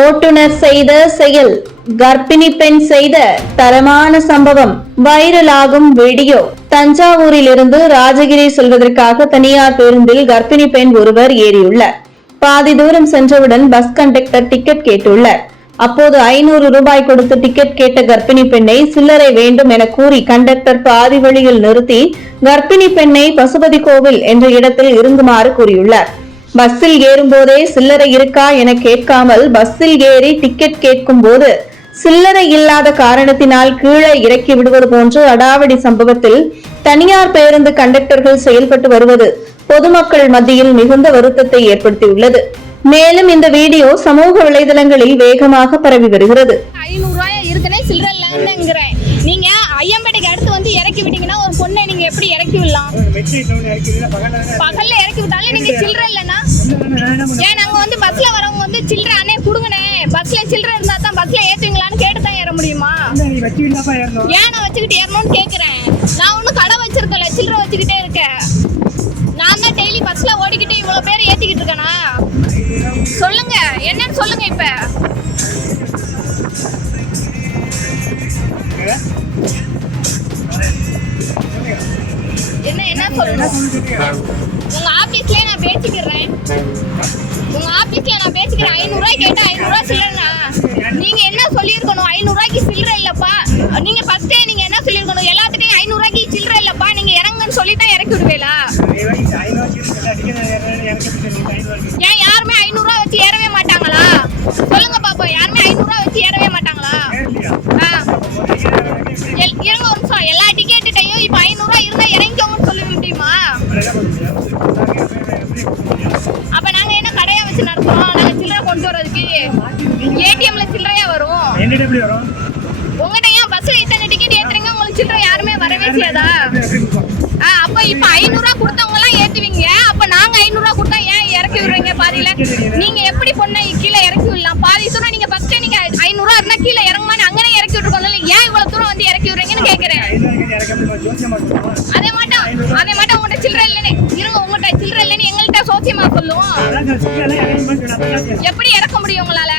ஓட்டுநர் செய்த செயல் கர்ப்பிணி பெண் செய்த தரமான சம்பவம் வைரலாகும் வீடியோ. தஞ்சாவூரிலிருந்து ராஜகிரி செல்வதற்காக தனியார் பேருந்தில் கர்ப்பிணி பெண் ஒருவர் ஏறியுள்ளார். பாதி தூரம் சென்றவுடன் பஸ் கண்டக்டர் டிக்கெட் கேட்டுள்ளார். அப்போது ஐநூறு ரூபாய் கொடுத்து டிக்கெட் கேட்ட கர்ப்பிணி பெண்ணை சில்லறை வேண்டும் என கூறி கண்டக்டர் பாதி வழியில் நிறுத்தி கர்ப்பிணி பெண்ணை பசுபதி கோவில் என்ற இடத்தில் இருந்துமாறு கூறியுள்ளார். பஸ்ஸில் ஏறும்போதே சில்லறை இருக்கா என கேட்காமல் பஸ்ஸில் ஏறி டிக்கெட் கேட்கும் போது சில்லறை இல்லாத காரணத்தினால் கீழே இறக்கி விடுவது போன்ற அடாவடி சம்பவத்தில் தனியார் பேருந்து கண்டக்டர்கள் செயல்பட்டு வருவது பொதுமக்கள் மத்தியில் மிகுந்த வருத்தத்தை ஏற்படுத்தியுள்ளது. மேலும் இந்த வீடியோ சமூக வலைதளங்களில் வேகமாக பரவி வருகிறது. ஐநூறு ரூபாய் இருக்குனே சில்லற இல்லைங்கிறேன். நீங்க ஐயம்பேட்டைக்கு அடுத்து வந்து இறக்கி விட்டீங்கன்னா ஒரு பொண்ணை நீங்க எப்படி பகல்ல இறக்கி விட்டாலும் நீங்க சில்லற இல்லைன்னா ஏன் நாங்க வந்து பஸ்ல வரவங்க வந்து சில்லற அண்ணே கொடுங்கண்ணே. பஸ்ல சில்லற இருந்தா தான் பஸ்ல ஏத்துவீங்களான்னு கேட்டு தான் ஏற முடியுமா? ஏன் நான் வச்சுக்கிட்டு ஏறணும்னு கேக்குறேன். நான் ஒன்றும் கடை வச்சிருக்கல சில்லற வச்சுக்கிட்டே இருக்கேன். நான் தான் டெய்லி பஸ்ல ஓடிக்கிட்டு இவ்வளவு பேர் ஏத்திக்கிட்டு இருக்கேனா? சொல்லுங்க. என்னன்னு சொல்லுங்க இப்ப. என்ன என்ன சொல்லணும்? உங்க ஆபீஸ்லயே நான் பேசிக்கிறேன். உங்க ஆபீஸ்ல நான் பேசிக்கிறேன். ஐநூறு ரூபாய் கேட்டா ஐநூறு ரூபாய் சில்லறா நீங்க என்ன சொல்லியிருக்கணும்? ஐநூறு ரூபாய்க்கு சில்லற இல்லப்பா. நீங்க ஃபர்ஸ்டே நீங்க என்ன சொல்லியிருக்கணும்? எல்லாத்துட்டையும் ஐநூறு ரூபாய்க்கு சில்லற இல்லப்பா. நீங்க இறங்குன்னு சொல்லிட்டா இறக்கி விடுவேலா ஏன் யாருமே ஐநூறு ரூபாய் வச்சு ஏறவே மாட்டாங்களா சொல்லுங்க பாப்போம் யாருமே ஐநூறு ரூபாய் வச்சு ஏறவே மாட்டாங்களா ஆ எல்- இருங்க ஒரு நிமிஷம் எல்லா டிக்கெட்டுட்டையும் இப்போ ஐநூறுரூவா இருந்தால் இறங்கிக்கோங்கன்னு சொல்ல முடியுமா அப்போ நாங்கள் என்ன கடையா வச்சு நடத்துறோம்? நாங்கள் சில்லறை கொண்டு வர்றதுக்கு ஏடிஎம்ல சில்லறையா வரும் என்னிடம் எப்படி வரும். உங்கள்கிட்ட ஏன் பஸ்ல இத்தனை டிக்கெட் ஏற்றுறீங்க உங்களுக்கு சில்லறை யாருமே வரவே செய்யாதா? ஆ அப்போ இப்போ எல்லாம் கொடுத்தவங்கலாம் ஏற்றுவீங்க அப்போ நாங்கள் ஐநூறுரூவா கொடுத்தா ஏன் இறக்கி விடுறீங்க பாதியில்? நீங்கள் எப்படி பொண்ணை கீழே இறக்கி விடலாம்? பாதி தூரம் நீங்கள் நீங்க ஐநூறு ரூபா இருந்தால் கீழே இறங்குமான்னு அங்கனே இறக்கி விட்டுருக்கோம் ஏன் இவ்வளோ தூரம் வந்து இறக்கி விடுறீங்கன்னு கேட்குறேன் அதே மாட்டோம். அதே மாட்டோம். எங்கள்கிட்ட சோசியமா சொல்லுவோம்? எப்படி இறக்க முடியும் உங்களால?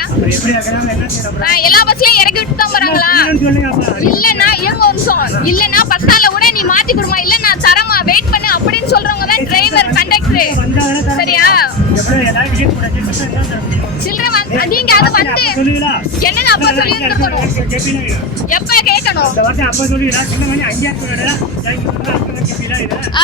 எல்லா பஸ்லயும் இறக்கி விட்டு தான் போறாங்களா? அப்பா இல்லன்னா இருங்க நிமிஷம். இல்லன்னா பஸ் ஸ்டாண்ட்ல கூட நீ மாத்தி கொடுமா. இல்ல நான் தரமா வெயிட் பண்ணு அப்படின்னு சொல்றவங்க தான் டிரைவர் கண்டக்டர் சரியா? சில்லறை நீங்க அது வந்து என்னன்னு அப்ப சொல்லி இருக்கணும் கேட்பீங்களா எப்ப கேட்கணும் ஆ